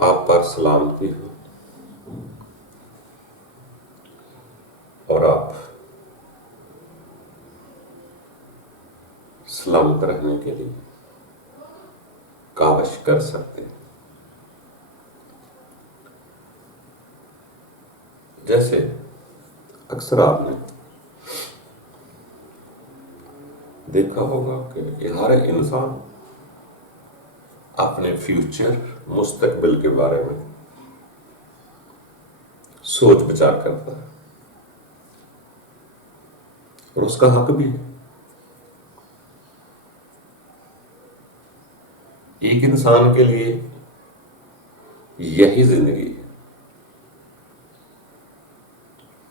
آپ پر سلامتی ہو اور آپ سلامت رہنے کے لیے کاوش کر سکتے ہیں۔ جیسے اکثر آپ نے دیکھا ہوگا کہ ہر انسان اپنے فیوچر مستقبل کے بارے میں سوچ بچار کرتا ہے اور اس کا حق بھی ہے۔ ایک انسان کے لیے یہی زندگی ہے،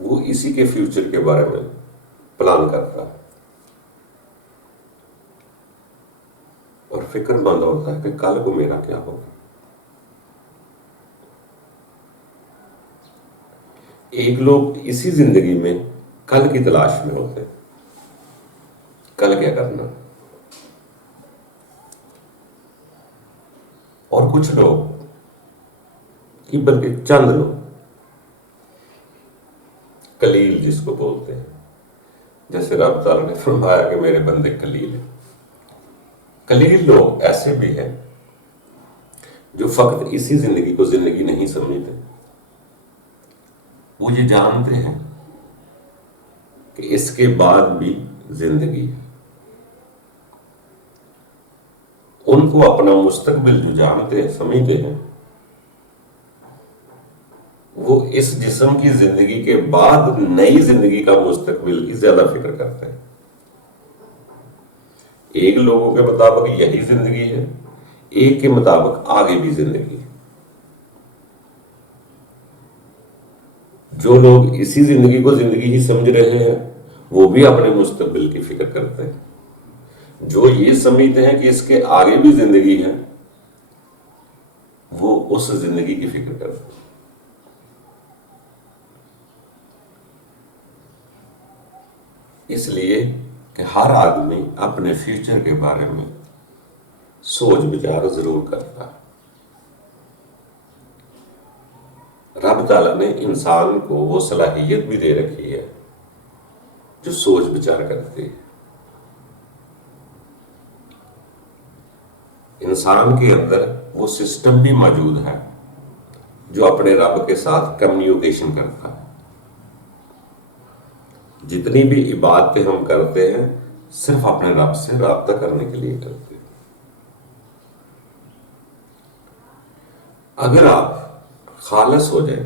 وہ اسی کے فیوچر کے بارے میں پلان کرتا ہے اور فکر مند ہوتا ہے کہ کل کو میرا کیا ہوگا۔ ایک لوگ اسی زندگی میں کل کی تلاش میں ہوتے ہیں، کل کیا کرنا۔ اور کچھ لوگ بلکہ چند لوگ قلیل جس کو بولتے ہیں، جیسے رب تعالیٰ نے فرمایا کہ میرے بندے قلیل ہیں۔ قلیل لوگ ایسے بھی ہیں جو فقط اسی زندگی کو زندگی نہیں سمجھتے، وہ یہ جانتے ہیں کہ اس کے بعد بھی زندگی ہے۔ ان کو اپنا مستقبل جو جانتے ہیں، سمجھتے ہیں، وہ اس جسم کی زندگی کے بعد نئی زندگی کا مستقبل کی زیادہ فکر کرتے ہیں۔ ایک لوگوں کے مطابق یہی زندگی ہے، ایک کے مطابق آگے بھی زندگی ہے۔ جو لوگ اسی زندگی کو زندگی ہی سمجھ رہے ہیں وہ بھی اپنے مستقبل کی فکر کرتے ہیں۔ جو یہ سمجھتے ہیں کہ اس کے آگے بھی زندگی ہے، وہ اس زندگی کی فکر کرتے ہیں۔ اس لیے کہ ہر آدمی اپنے فیوچر کے بارے میں سوچ بچار ضرور کرتا ہے۔ رب تعالیٰ نے انسان کو وہ صلاحیت بھی دے رکھی ہے جو سوچ بچار کرتی ہے۔ انسان کے اندر وہ سسٹم بھی موجود ہے جو اپنے رب کے ساتھ کمیونیکیشن کرتا ہے۔ جتنی بھی عبادتیں ہم کرتے ہیں صرف اپنے رب سے رابطہ کرنے کے لیے کرتے ہیں۔ اگر آپ خالص ہو جائیں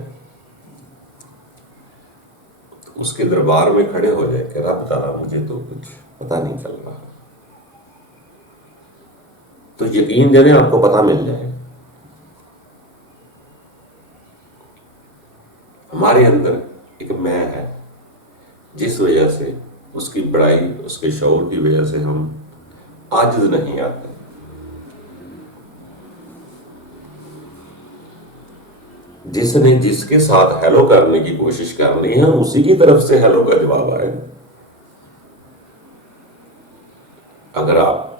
تو اس کے دربار میں کھڑے ہو جائیں کہ رب تعالیٰ مجھے تو کچھ پتہ نہیں چل رہا، تو یقین جانے آپ کو پتہ مل جائے گا۔ ہمارے اندر ایک میں ہے جس وجہ سے اس کی بڑائی، اس کے شعور کی وجہ سے ہم عاجز نہیں آتے۔ جس نے جس کے ساتھ ہیلو کرنے کی کوشش کرنی ہے اسی کی طرف سے ہیلو کا جواب آئے۔ اگر آپ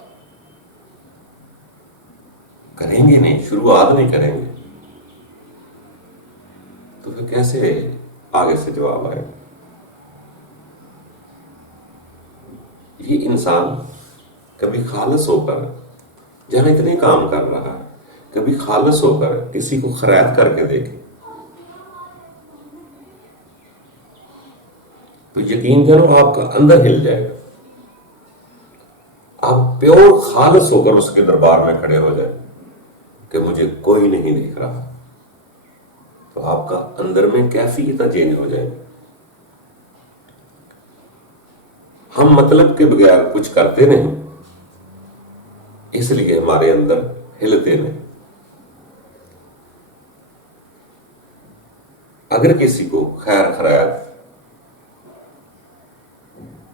کریں گے نہیں، شروعات نہیں کریں گے، تو پھر کیسے آگے سے جواب آئے؟ یہ انسان کبھی خالص ہو کر جہاں اتنے کام کر رہا ہے، کبھی خالص ہو کر کسی کو خیرات کر کے دیکھے تو یقین کرو آپ کا اندر ہل جائے گا۔ آپ پیور خالص ہو کر اس کے دربار میں کھڑے ہو جائیں کہ مجھے کوئی نہیں دیکھ رہا، تو آپ کا اندر میں کیفیت چینج ہو جائے گی۔ ہم مطلب کے بغیر کچھ کرتے نہیں، اس لیے ہمارے اندر ہلتے نہیں۔ اگر کسی کو خیر خیرات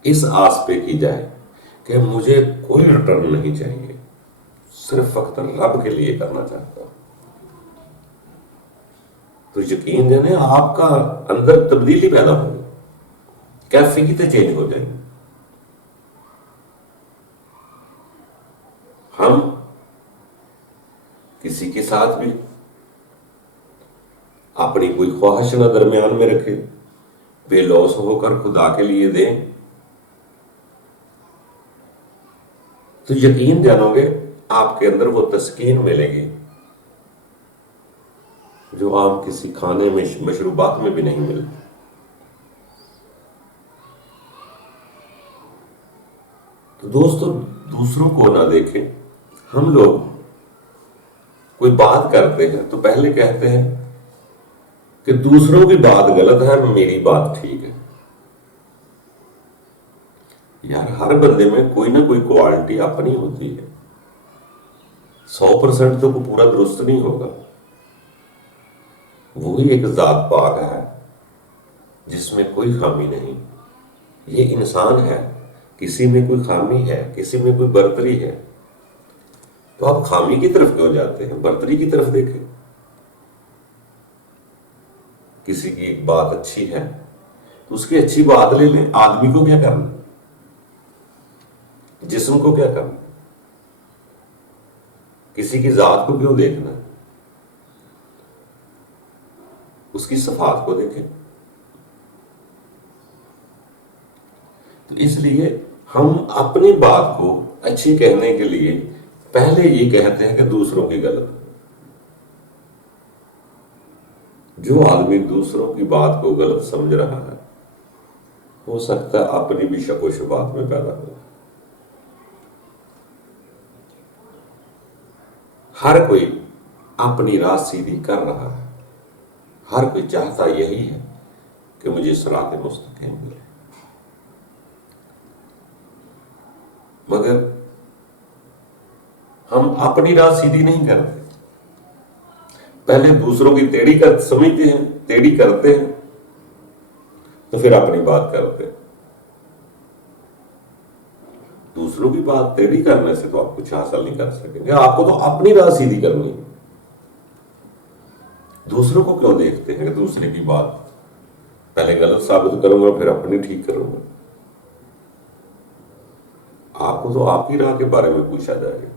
اس آس پہ کی جائے کہ مجھے کوئی ریٹرن نہیں چاہیے، صرف فقط رب کے لیے کرنا چاہتا ہوں، تو یقین جانے آپ کا اندر تبدیلی پیدا ہوگی، کیفیت چینج ہو جائے گی۔ ہم کسی کے ساتھ بھی اپنی کوئی خواہش نہ درمیان میں رکھے، بے لوث ہو کر خدا کے لیے دیں، تو یقین جانو گے آپ کے اندر وہ تسکین ملے گی جو عام کسی کھانے میں مشروبات میں بھی نہیں ملتی۔ تو دوستو دوسروں کو نہ دیکھیں۔ ہم لوگ کوئی بات کرتے ہیں تو پہلے کہتے ہیں کہ دوسروں کی بات غلط ہے، میری بات ٹھیک ہے۔ یار ہر بندے میں کوئی نہ کوئی کوالٹی اپنی ہوتی ہے، 100% تو پورا درست نہیں ہوگا۔ وہی ایک ذات پاک ہے جس میں کوئی خامی نہیں۔ یہ انسان ہے، کسی میں کوئی خامی ہے، کسی میں کوئی برتری ہے، تو آپ خامی کی طرف کیوں جاتے ہیں؟ برتری کی طرف دیکھیں۔ کسی کی ایک بات اچھی ہے تو اس کی اچھی بات لے لیں۔ آدمی کو کیا کرنا، جسم کو کیا کرنا، کسی کی ذات کو کیوں دیکھنا، اس کی صفات کو دیکھیں۔ تو اس لیے ہم اپنی بات کو اچھی کہنے کے لیے پہلے یہ کہتے ہیں کہ دوسروں کی غلط۔ جو آدمی دوسروں کی بات کو غلط سمجھ رہا ہے، ہو سکتا ہے اپنی بھی شک و شبہات میں پیدا ہو۔ ہر کوئی اپنی راہ سیدھی کر رہا ہے، ہر کوئی چاہتا یہی ہے کہ مجھے صراط مستقیم ملے، مگر ہم اپنی راہ سیدھی نہیں کرتے، پہلے دوسروں کی ٹیڑھی کر سمجھتے ہیں، ٹیڑھی کرتے ہیں، تو پھر اپنی بات کرتے ہیں۔ دوسروں کی بات ٹیڑھی کرنے سے تو آپ کچھ حاصل نہیں کر سکیں گے، آپ کو تو اپنی راہ سیدھی کرنی ہے۔ دوسروں کو کیوں دیکھتے ہیں کہ دوسرے کی بات پہلے غلط ثابت کروں گا پھر اپنی ٹھیک کروں گا؟ آپ کو تو آپ کی راہ کے بارے میں پوچھا جائے گا۔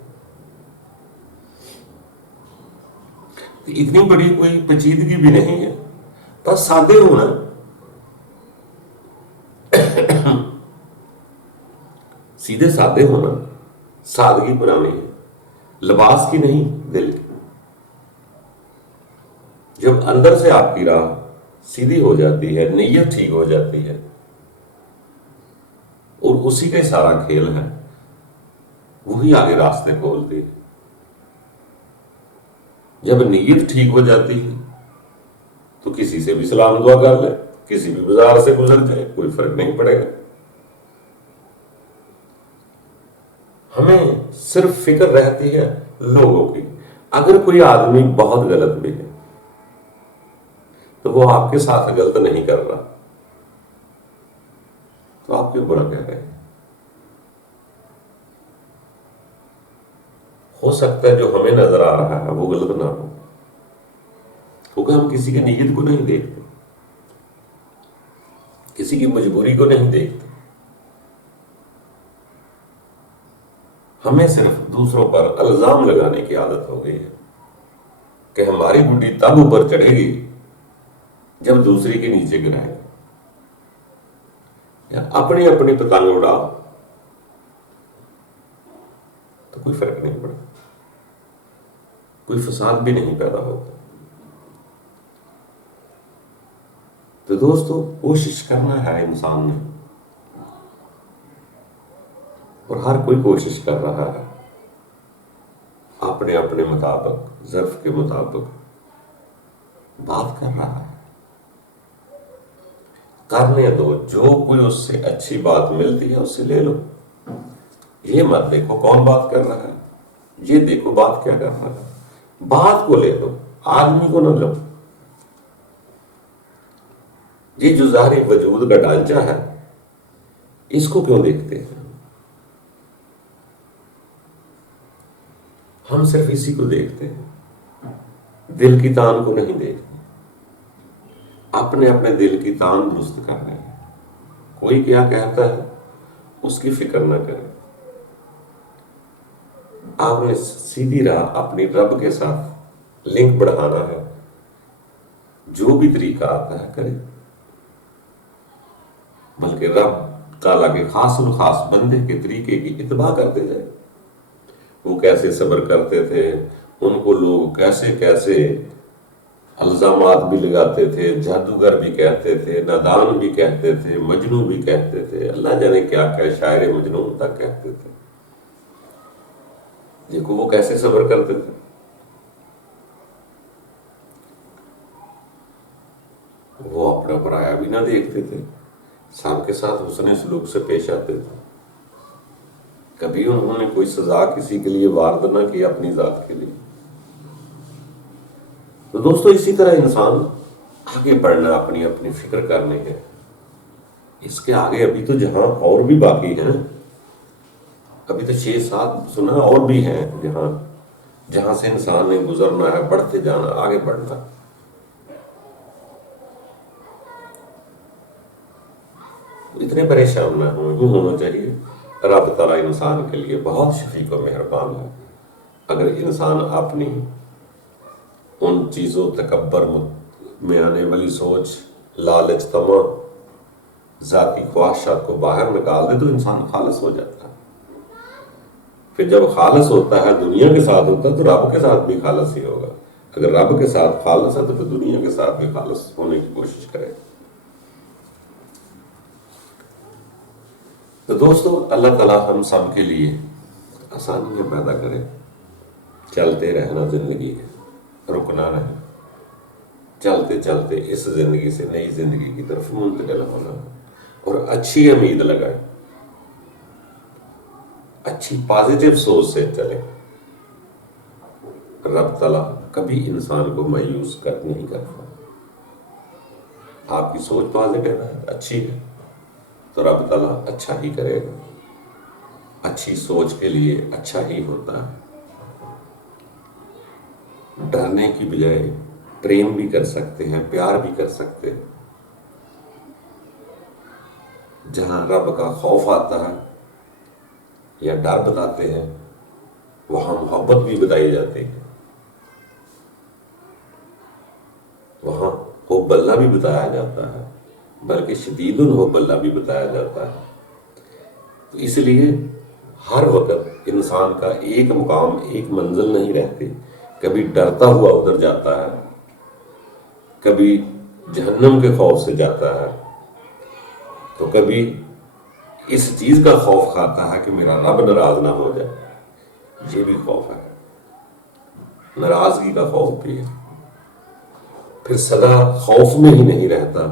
اتنی بڑی کوئی پیچیدگی بھی نہیں ہے، بس سادے ہونا۔ سیدھے سادے ہونا، سادگی بنانی ہے، لباس کی نہیں، دل کی۔ جب اندر سے آپ کی راہ سیدھی ہو جاتی ہے، نیت ٹھیک ہو جاتی ہے، اور اسی کا سارا کھیل ہے، وہی آگے راستے کھولتی ہے۔ جب نیت ٹھیک ہو جاتی ہے تو کسی سے بھی سلام دعا کر لے، کسی بھی بازار سے گزر جائے، کوئی فرق نہیں پڑے گا۔ ہمیں صرف فکر رہتی ہے لوگوں کی۔ اگر کوئی آدمی بہت غلط بھی ہے تو وہ آپ کے ساتھ غلط نہیں کر رہا، تو آپ کیوں برا کہہ رہے ہیں؟ ہو سکتا ہے جو ہمیں نظر آ رہا ہے وہ غلط نہ ہو، کیونکہ ہم کسی کی نیت کو نہیں دیکھتے، کسی کی مجبوری کو نہیں دیکھتے۔ ہمیں صرف دوسروں پر الزام لگانے کی عادت ہو گئی ہے کہ ہماری گڈی تب اوپر چڑھے گی جب دوسری کے نیچے گرائے گا۔ یا اپنی اپنی پتنگ اڑاؤ تو کوئی فرق نہیں پڑتا، کوئی فساد بھی نہیں پیدا ہوتا۔ تو دوستو کوشش کرنا ہے انسان نے، اور ہر کوئی کوشش کر رہا ہے اپنے اپنے مطابق، ظرف کے مطابق بات کر رہا ہے۔ کرنے دو، جو کوئی اس سے اچھی بات ملتی ہے اس سے لے لو۔ یہ مت دیکھو کون بات کر رہا ہے، یہ دیکھو بات کیا کر رہا ہے۔ بات کو لے لو، آدمی کو نہ لو۔ یہ جو ظاہری وجود کا ڈھانچہ ہے اس کو کیوں دیکھتے ہیں؟ ہم صرف اسی کو دیکھتے ہیں، دل کی تان کو نہیں دیکھتے۔ اپنے اپنے دل کی تان درست کر رہے ہیں، کوئی کیا کہتا ہے اس کی فکر نہ کریں۔ آپ نے سیدھی راہ اپنی رب کے ساتھ لنک بڑھانا ہے۔ جو بھی طریقہ آتا ہے کرے، بلکہ رب تعالیٰ کے خاص الخاص بندے کے طریقے کی اتباع کرتے جائے۔ وہ کیسے صبر کرتے تھے، ان کو لوگ کیسے کیسے الزامات بھی لگاتے تھے، جادوگر بھی کہتے تھے، نادان بھی کہتے تھے، مجنون بھی کہتے تھے، اللہ جانے کیا کیا، شاعر مجنون تک کہتے تھے۔ دیکھو وہ کیسے صبر کرتے تھے۔ وہ اپنا پرایا بھی نہ دیکھتے تھے، سب کے ساتھ حسن سلوک سے پیش آتے تھے۔ کبھی انہوں نے کوئی سزا کسی کے لیے وارد نہ کی اپنی ذات کے لیے۔ تو دوستو اسی طرح انسان آگے بڑھنا، اپنی اپنی فکر کرنی ہے۔ اس کے آگے ابھی تو جہاں اور بھی باقی ہیں، ابھی تو 6-7 سنا اور بھی ہیں جہاں سے انسان نے گزرنا ہے، بڑھتے جانا، آگے بڑھنا۔ اتنے پریشان نہ ہوں، یوں ہونا چاہیے رب تعالیٰ انسان کے لیے بہت شفیق و مہربان ہے۔ اگر انسان اپنی ان چیزوں تکبر میں آنے والی سوچ، لالچ، طمع، ذاتی خواہشات کو باہر نکال دے تو انسان خالص ہو جاتا ہے۔ پھر جب خالص ہوتا ہے، دنیا کے ساتھ ہوتا ہے، تو رب کے ساتھ بھی خالص ہی ہوگا۔ اگر رب کے ساتھ خالص ہے تو پھر دنیا کے ساتھ بھی خالص ہونے کی کوشش کرے۔ تو دوستو اللہ تعالیٰ ہم سب کے لیے آسانیاں پیدا کرے۔ چلتے رہنا زندگی ہے، رکنا نہیں، چلتے چلتے اس زندگی سے نئی زندگی کی طرف منتقل ہونا، اور اچھی امید لگائے، اچھی پازیٹیو سوچ سے چلے۔ رب تعالیٰ کبھی انسان کو مایوس نہیں کرتا۔ آپ کی سوچ پازیٹیو ہے، اچھی ہے، تو رب تعالیٰ اچھا ہی کرے گا۔ اچھی سوچ کے لیے اچھا ہی ہوتا ہے۔ ڈرنے کی بجائے پریم بھی کر سکتے ہیں، پیار بھی کر سکتے ہیں۔ جہاں رب کا خوف آتا ہے یا ڈر بتاتے ہیں، وہاں محبت بھی بتائی جاتی ہے، وہاں حب اللہ بھی بتایا جاتا ہے، بلکہ شدید الحب اللہ بھی بتایا جاتا ہے۔ تو اس لیے ہر وقت انسان کا ایک مقام، ایک منزل نہیں رہتی۔ کبھی ڈرتا ہوا ادھر جاتا ہے، کبھی جہنم کے خوف سے جاتا ہے، تو کبھی اس چیز کا خوف کھاتا ہے کہ میرا رب ناراض نہ ہو جائے، یہ بھی خوف ہے، ناراضگی کا خوف بھی ہے۔ پھر سدا خوف میں ہی نہیں رہتا،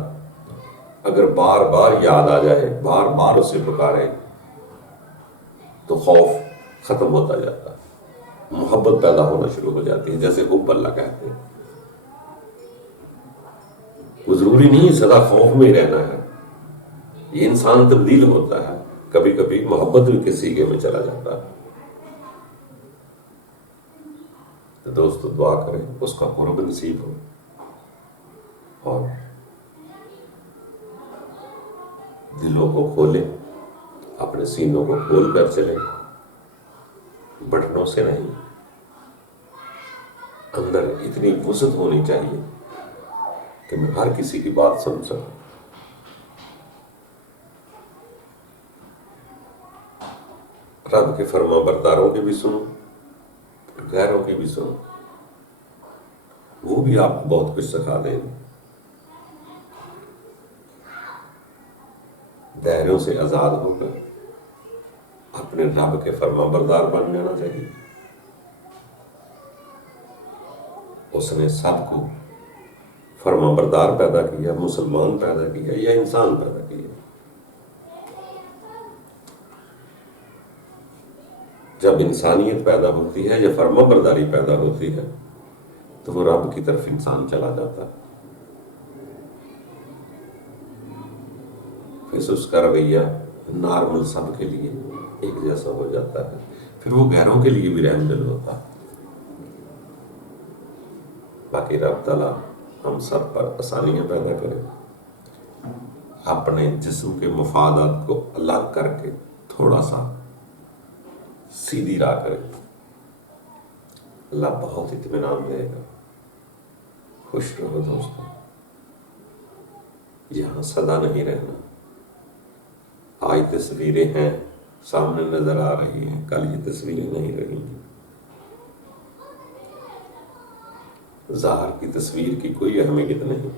اگر بار بار یاد آ جائے، بار بار اسے پکارے، تو خوف ختم ہوتا جاتا ہے، محبت پیدا ہونا شروع ہو جاتی ہے، جیسے حب اللہ کہتے ہیں۔ وہ ضروری نہیں سدا خوف میں ہی رہنا ہے، یہ انسان تبدیل ہوتا ہے، کبھی کبھی محبت بھی کے سیگے میں چلا جاتا ہے۔ تو دوستو دعا کریں اس کا قرب نصیب ہو، اور دلوں کو کھولیں، اپنے سینوں کو کھول کر چلیں، بٹنوں سے نہیں۔ اندر اتنی وسعت ہونی چاہیے کہ میں ہر کسی کی بات سن سکوں۔ رب کے فرما برداروں کی بھی سنوں، غیروں کی بھی سنوں، وہ بھی آپ کو بہت کچھ سکھا دیں گے۔ دائروں سے آزاد ہو کر اپنے رب کے فرما بردار بن جانا چاہیے۔ اس نے سب کو فرما بردار پیدا کیا، مسلمان پیدا کیا یا انسان پیدا کیا۔ جب انسانیت پیدا ہوتی ہے یا فرما برداری پیدا ہوتی ہے تو وہ رب کی طرف انسان چلا جاتا ہے۔ پھر اس کا رویہ نارمل سب کے لیے ایک جیسا ہو جاتا ہے، پھر وہ غیروں کے لیے بھی رحم دل ہوتا ہے۔ باقی رب تعالیٰ ہم سب پر آسانیاں پیدا کرے، اپنے جسم کے مفادات کو الگ کر کے تھوڑا سا سیدھی راہ کرے۔ اللہ بہت اطمینان دے گا۔ خوش رہو دوستوں۔ یہاں سدا نہیں رہنا. آج تصویریں ہیں سامنے نظر آ رہی ہیں، کل یہ تصویریں نہیں رہیں گی. ظاہر کی تصویر کی کوئی اہمیت نہیں.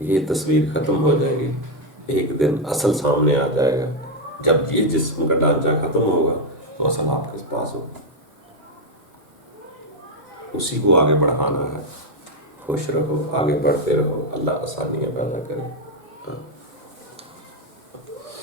یہ تصویر ختم ہو جائے گی، ایک دن اصل سامنے آ جائے گا. جب یہ جسم کا ڈھانچہ ختم ہوگا تو اصل آپ کے پاس ہوگا. اسی کو آگے بڑھانا ہے. خوش رہو، آگے بڑھتے رہو، اللہ آسانیاں پیدا کرے.